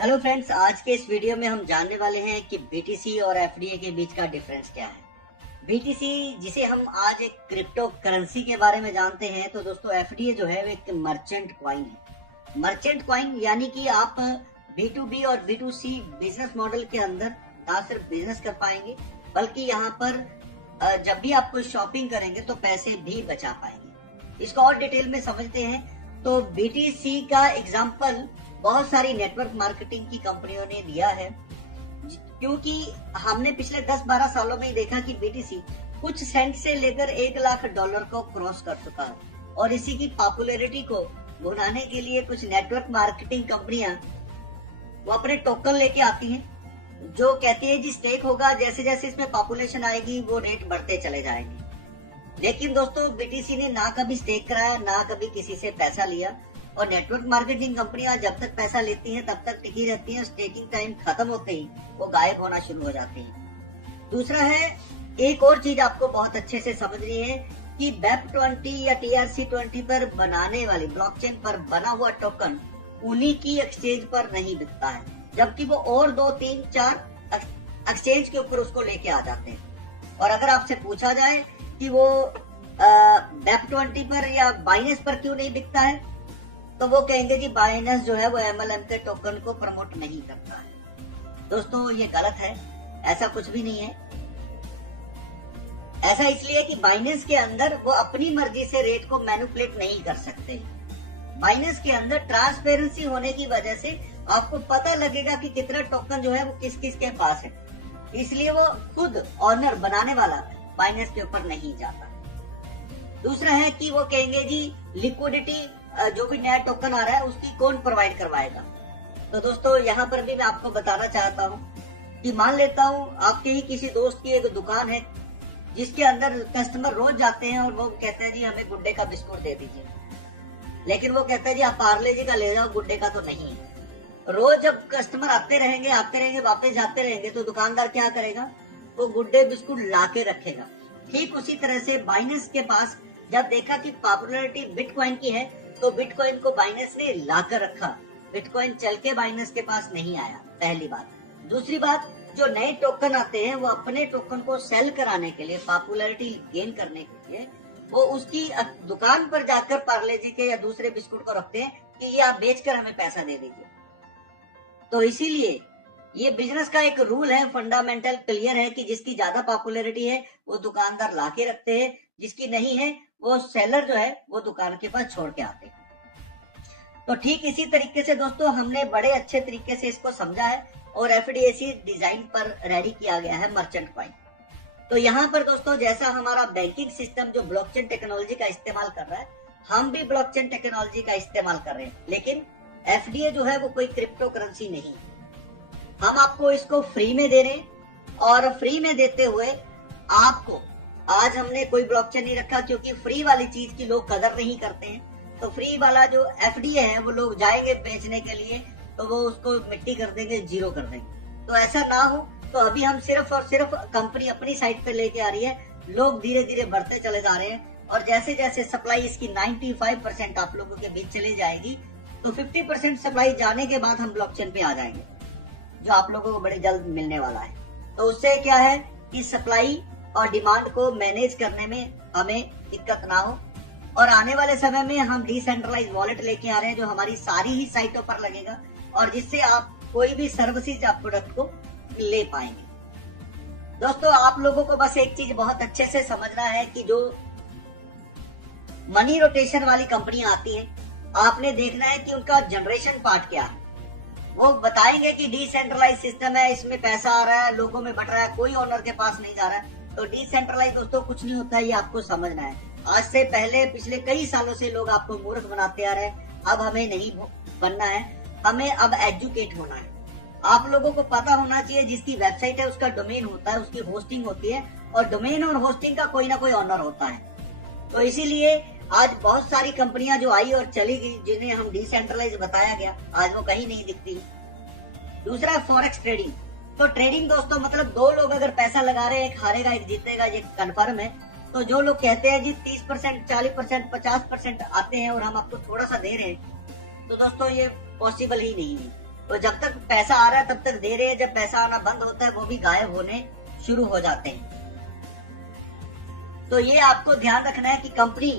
Hello friends, आज के इस वीडियो में हम जानने वाले हैं कि बीटीसी और एफडीए के बीच का डिफरेंस क्या है। बीटीसी जिसे हम आज एक क्रिप्टो करेंसी के बारे में जानते हैं, तो दोस्तों एफडीए जो है वो एक मर्चेंट कॉइन है। मर्चेंट कॉइन यानी कि आप B2B और B2C बिजनेस मॉडल के अंदर ना सिर्फ बिजनेस कर पाएंगे, बल्कि यहाँ पर जब भी आप कोई शॉपिंग करेंगे तो पैसे भी बचा पाएंगे। इसको और डिटेल में समझते हैं तो बीटीसी का एग्जाम्पल बहुत सारी नेटवर्क मार्केटिंग की कंपनियों ने दिया है, क्योंकि हमने पिछले 10-12 सालों में ही देखा कि बीटीसी कुछ सेंट से लेकर $1 लाख को क्रॉस कर चुका है। और इसी की पॉपुलैरिटी को बढ़ाने के लिए कुछ नेटवर्क मार्केटिंग कंपनियां वो अपने टोकन लेके आती हैं, जो कहती है जी स्टेक होगा, जैसे जैसे इसमें पॉपुलेशन आएगी वो रेट बढ़ते चले जाएंगे। लेकिन दोस्तों बीटीसी ने ना कभी स्टेक कराया, ना कभी किसी से पैसा लिया, और नेटवर्क मार्केटिंग कंपनियां जब तक पैसा लेती हैं तब तक टिकी रहती हैं। स्टेकिंग टाइम खत्म होते ही वो गायब होना शुरू हो जाती हैं। दूसरा है, एक और चीज आपको बहुत अच्छे से समझनी है कि BEP20 या TRC20 पर बनाने वाली ब्लॉकचेन पर बना हुआ टोकन उन्हीं की एक्सचेंज पर नहीं बिकता है, जबकि वो और 2-3-4 एक्सचेंज के ऊपर उसको लेके आ जाते हैं। और अगर आपसे पूछा जाए कि वो BEP20 पर या बाइनेंस पर क्यों नहीं बिकता है, तो वो कहेंगे जी बाइनेंस जो है वो MLM के टोकन को प्रमोट नहीं करता है। दोस्तों ये गलत है, ऐसा कुछ भी नहीं है। ऐसा इसलिए कि बाइनेंस के अंदर वो अपनी मर्जी से रेट को मैनिपुलेट नहीं कर सकते। बाइनेंस के अंदर ट्रांसपेरेंसी होने की वजह से आपको पता लगेगा कि कितना टोकन जो है वो किस किस के पास है, इसलिए वो खुद ऑनर बनाने वाला बाइनेंस के ऊपर नहीं जाता। दूसरा है कि वो कहेंगे जी लिक्विडिटी जो भी नया टोकन आ रहा है उसकी कौन प्रोवाइड करवाएगा। तो दोस्तों यहाँ पर भी मैं आपको बताना चाहता हूँ कि मान लेता हूँ आपके ही किसी दोस्त की एक दुकान है जिसके अंदर कस्टमर रोज जाते हैं और वो कहते हैं जी हमें गुड्डे का बिस्कुट दे दीजिए, लेकिन वो कहता है जी आप पार्ले जी का ले जाओ, गुड्डे का तो नहीं है। रोज जब कस्टमर आते रहेंगे वापस जाते रहेंगे, तो दुकानदार क्या करेगा, वो गुड्डे बिस्कुट ला के रखेगा। ठीक उसी तरह से बाइनेंस के पास जब देखा कि पॉपुलैरिटी बिटकॉइन की है, तो बिटकॉइन को बाइनेंस ने लाकर रखा। बिटकॉइन चल के बाइनेंस के पास नहीं आया, पहली बात। दूसरी बात, जो नए टोकन आते हैं वो अपने टोकन को सेल कराने के लिए, पॉपुलैरिटी गेन करने के लिए, वो उसकी दुकान पर जाकर पार्ले जी के या दूसरे बिस्कुट को रखते हैं कि ये आप बेचकर हमें पैसा दे दीजिए। तो इसीलिए ये बिजनेस का एक रूल है, फंडामेंटल क्लियर है कि जिसकी ज्यादा पॉपुलैरिटी है वो दुकानदार लाके रखते हैं, जिसकी नहीं है वो सेलर जो है वो दुकान के पास छोड़ के आते हैं। तो ठीक इसी तरीके से दोस्तों हमने बड़े अच्छे तरीके से इसको समझा है और एफडीएसी डिजाइन पर रेडी किया गया है मर्चेंट कॉइन। तो यहाँ पर दोस्तों जैसा हमारा बैंकिंग सिस्टम जो ब्लॉकचेन टेक्नोलॉजी का इस्तेमाल कर रहा है, हम भी ब्लॉकचेन टेक्नोलॉजी का इस्तेमाल कर रहे हैं, लेकिन एफडीए जो है वो कोई क्रिप्टो करेंसी नहीं है। हम आपको इसको फ्री में दे रहे हैं, और फ्री में देते हुए आपको आज हमने कोई ब्लॉकचेन नहीं रखा, क्योंकि फ्री वाली चीज की लोग कदर नहीं करते हैं। तो फ्री वाला जो एफडीए है वो लोग जाएंगे बेचने के लिए तो वो उसको मिट्टी कर देंगे, जीरो कर देंगे। तो ऐसा ना हो, तो अभी हम सिर्फ और सिर्फ कंपनी अपनी साइड पे लेके आ रही है, लोग धीरे धीरे बढ़ते चले जा रहे हैं, और जैसे जैसे सप्लाई इसकी 95% आप लोगों के बीच चली जाएगी, तो 50% सप्लाई जाने के बाद हम ब्लॉकचेन पे आ जाएंगे, जो आप लोगों को बड़े जल्द मिलने वाला है। तो उससे क्या है कि सप्लाई और डिमांड को मैनेज करने में हमें दिक्कत ना हो, और आने वाले समय में हम डिसेंट्रलाइज वॉलेट लेके आ रहे हैं जो हमारी सारी ही साइटों पर लगेगा, और जिससे आप कोई भी सर्विसेज या प्रोडक्ट को ले पाएंगे। दोस्तों आप लोगों को बस एक चीज बहुत अच्छे से समझना है कि जो मनी रोटेशन वाली कंपनियां आती हैं, आपने देखना है कि उनका जनरेशन पार्ट क्या है। वो बताएंगे कि डिसेंट्रलाइज सिस्टम है, इसमें पैसा आ रहा है, लोगों में बट रहा है, कोई ओनर के पास नहीं जा रहा है। तो डिसेंट्रलाइज दोस्तों कुछ नहीं होता है, ये आपको समझना है। आज से पहले पिछले कई सालों से लोग आपको मूर्ख बनाते आ रहे हैं, अब हमें नहीं बनना है, हमें अब एजुकेट होना है। आप लोगों को पता होना चाहिए जिसकी वेबसाइट है उसका डोमेन होता है, उसकी होस्टिंग होती है, और डोमेन और होस्टिंग का कोई ना कोई ऑनर होता है। तो इसीलिए आज बहुत सारी कंपनियां जो आई और चली गई, जिन्हें हम डिसेंट्रलाइज बताया गया, आज वो कहीं नहीं दिखती। दूसरा फॉरेक्स ट्रेडिंग। तो ट्रेडिंग दोस्तों मतलब दो लोग अगर पैसा लगा रहे हैं, एक हारेगा एक जीतेगा, ये कन्फर्म है। तो जो लोग कहते हैं जी 30%, 40%, 50% आते हैं और हम आपको थोड़ा सा दे रहे हैं, तो दोस्तों ये पॉसिबल ही नहीं है। तो जब तक पैसा आ रहा है तब तक दे रहे हैं, जब पैसा आना बंद होता है वो भी गायब होने शुरू हो जाते हैं। तो ये आपको ध्यान रखना है कि कंपनी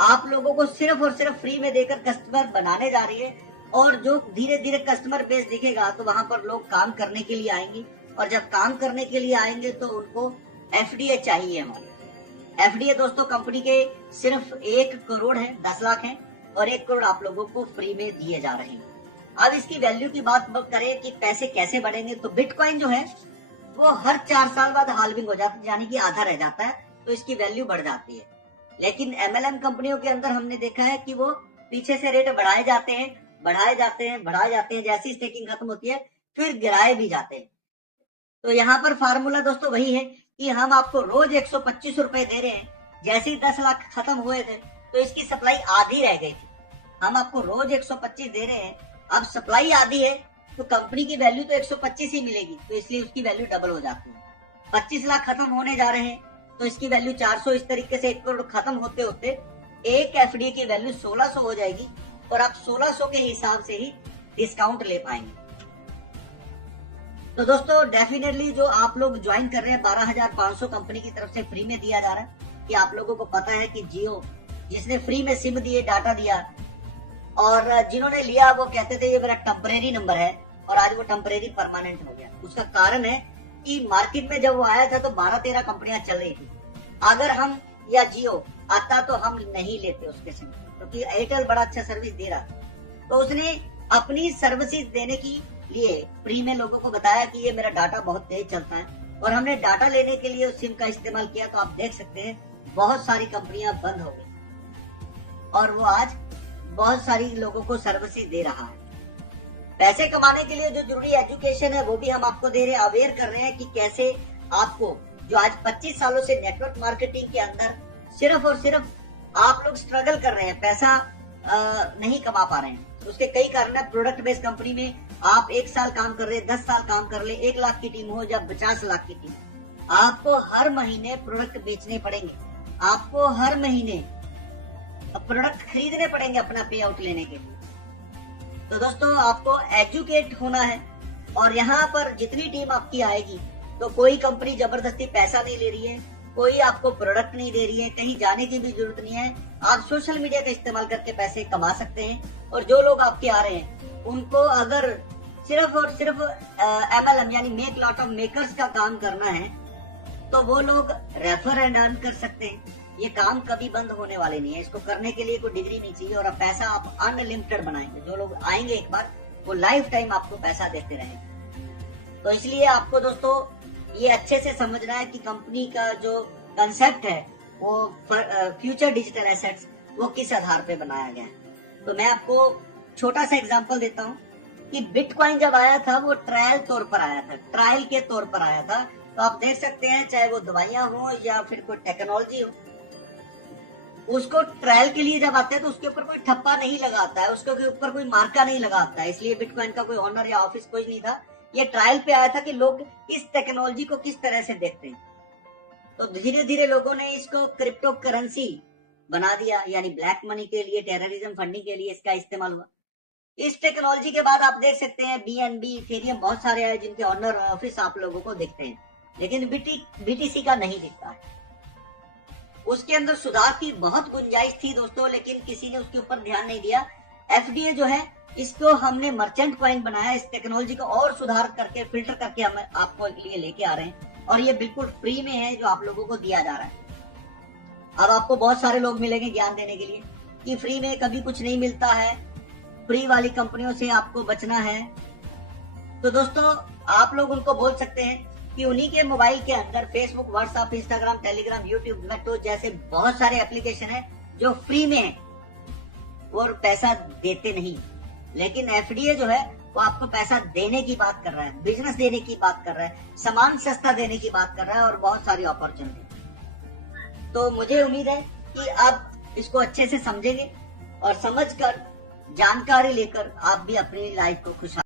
आप लोगों को सिर्फ और सिर्फ फ्री में देकर कस्टमर बनाने जा रही है, और जो धीरे धीरे कस्टमर बेस दिखेगा तो वहां पर लोग काम करने के लिए आएंगे, और जब काम करने के लिए आएंगे तो उनको एफडीए चाहिए। हमारे एफडीए दोस्तों कंपनी के सिर्फ 1 करोड़ है, 10 लाख है, और 1 करोड़ आप लोगों को फ्री में दिए जा रहे हैं। अब इसकी वैल्यू की बात करें कि पैसे कैसे बढ़ेंगे, तो बिटकॉइन जो है वो हर 4 साल बाद हाल्विंग हो जाता है, यानी कि आधा रह जाता है, तो इसकी वैल्यू बढ़ जाती है। लेकिन एमएलएम कंपनियों के अंदर हमने देखा है कि वो पीछे से रेट बढ़ाए जाते हैं, बढ़ाए जाते हैं, बढ़ाए जाते हैं, जैसी स्टेकिंग खत्म होती है फिर गिराए भी जाते हैं। तो यहाँ पर फार्मूला दोस्तों वही है कि हम आपको रोज 125 रुपए दे रहे हैं। जैसे ही 10 लाख खत्म हुए थे तो इसकी सप्लाई आधी रह गई थी। हम आपको रोज 125 दे रहे हैं, अब सप्लाई आधी है तो कंपनी की वैल्यू तो 125 ही मिलेगी, तो इसलिए उसकी वैल्यू डबल हो जाती है। 25 लाख खत्म होने जा रहे हैं तो इसकी वैल्यू 400, इस तरीके से 1 करोड़ खत्म होते होते एक एफडी की वैल्यू 1600 हो जाएगी, और आप 1600 के हिसाब से ही डिस्काउंट ले पाएंगे। तो दोस्तों डेफिनेटली जो आप लोग ज्वाइन कर रहे हैं 12,500 कंपनी की तरफ से फ्री में दिया जा रहा है, कि आप लोगों को पता है कि जियो जिसने फ्री में सिम दिए, डाटा दिया, और जिन्होंने लिया वो कहते थे ये मेरा टेम्परेरी नंबर है, और आज वो टेम्परेरी परमानेंट हो गया। उसका कारण है कि मार्केट में जब वो आया था तो 12-13 कंपनियां चल रही थी। अगर हम या जियो आता तो हम नहीं लेते उसके सिम, क्योंकि एयरटेल बड़ा अच्छा सर्विस दे रहा था। तो उसने अपनी सर्विसेज देने की लिए फ्री में लोगों को बताया कि ये मेरा डाटा बहुत तेज चलता है, और हमने डाटा लेने के लिए उस सिम का इस्तेमाल किया। तो आप देख सकते हैं बहुत सारी कंपनियां बंद हो गई, और वो आज बहुत सारी लोगों को सर्विसेज दे रहा है। पैसे कमाने के लिए जो जरूरी एजुकेशन है वो भी हम आपको दे रहे हैं, अवेयर कर रहे हैं कि कैसे आपको, जो आज 25 सालों से नेटवर्क मार्केटिंग के अंदर सिर्फ और सिर्फ आप लोग स्ट्रगल कर रहे हैं, पैसा नहीं कमा पा रहे हैं। उसके कई कारण है। प्रोडक्ट बेस्ड कंपनी में आप 1 साल काम कर रहे हैं, 10 साल काम कर ले, 1 लाख की टीम हो या 50 लाख की टीम, आपको हर महीने प्रोडक्ट बेचने पड़ेंगे, आपको हर महीने प्रोडक्ट खरीदने पड़ेंगे अपना पे आउट लेने के लिए। तो दोस्तों आपको एजुकेट होना है, और यहाँ पर जितनी टीम आपकी आएगी तो कोई कंपनी जबरदस्ती पैसा नहीं ले रही है, कोई आपको प्रोडक्ट नहीं दे रही है, कहीं जाने की भी जरूरत नहीं है। आप सोशल मीडिया का इस्तेमाल करके पैसे कमा सकते हैं। और जो लोग आपके आ रहे हैं उनको अगर सिर्फ और सिर्फ MLM यानी मेक लॉट ऑफ मेकर्स का काम करना है तो वो लोग रेफर एंड अर्न कर सकते हैं। ये काम कभी बंद होने वाले नहीं है, इसको करने के लिए कोई डिग्री नहीं चाहिए, और पैसा आप अनलिमिटेड बनाएंगे। जो लोग आएंगे एक बार वो लाइफ टाइम आपको पैसा देते रहेंगे। तो इसलिए आपको दोस्तों ये अच्छे से समझना है कि कंपनी का जो कंसेप्ट है वो फ्यूचर डिजिटल एसेट्स वो किस आधार पे बनाया गया है। तो मैं आपको छोटा सा एग्जांपल देता हूँ कि बिटकॉइन जब आया था वो ट्रायल तौर पर आया था, ट्रायल के तौर पर आया था। तो आप देख सकते हैं चाहे वो दवाइयां हो या फिर कोई टेक्नोलॉजी हो, उसको ट्रायल के लिए जब आते हैं तो उसके ऊपर कोई ठप्पा नहीं लगाता है, उसके ऊपर कोई मार्का नहीं लगाता है। इसलिए बिटकॉइन का कोई ऑनर या ऑफिस कोई नहीं था। ये ट्रायल पे आया था कि लोग इस टेक्नोलॉजी को किस तरह से देखते हैं। तो धीरे धीरे लोगों ने इसको क्रिप्टो करेंसी बना दिया, यानी ब्लैक मनी के लिए, टेररिज्म फंडिंग के लिए इसका इस्तेमाल हुआ। इस टेक्नोलॉजी के बाद आप देख सकते हैं BNB, इथेरियम, बहुत सारे हैं जिनके ऑनर ऑफिस आप लोगों को दिखते हैं, लेकिन BTC का नहीं दिखता है। उसके अंदर सुधार की बहुत गुंजाइश थी दोस्तों, लेकिन किसी ने उसके ऊपर ध्यान नहीं दिया। FDA जो है इसको हमने मर्चेंट कॉइन बनाया, इस टेक्नोलॉजी को और सुधार करके फिल्टर करके हम आपको लिए लेके आ रहे हैं, और ये बिल्कुल फ्री में है जो आप लोगों को दिया जा रहा है। अब आपको बहुत सारे लोग मिलेंगे ज्ञान देने के लिए कि फ्री में कभी कुछ नहीं मिलता है, फ्री वाली कंपनियों से आपको बचना है। तो दोस्तों आप लोग उनको बोल सकते हैं कि उन्हीं के मोबाइल के अंदर Facebook, WhatsApp, Instagram, Telegram, YouTube, Zomato जैसे बहुत सारे एप्लीकेशन है जो फ्री में है और पैसा देते नहीं। लेकिन FDA जो है वो आपको पैसा देने की बात कर रहा है, बिजनेस देने की बात कर रहा है, सामान सस्ता देने की बात कर रहा है, और बहुत सारी अपॉर्चुनिटी। तो मुझे उम्मीद है कि आप इसको अच्छे से समझेंगे, और समझकर जानकारी लेकर आप भी अपनी लाइफ को खुशहाल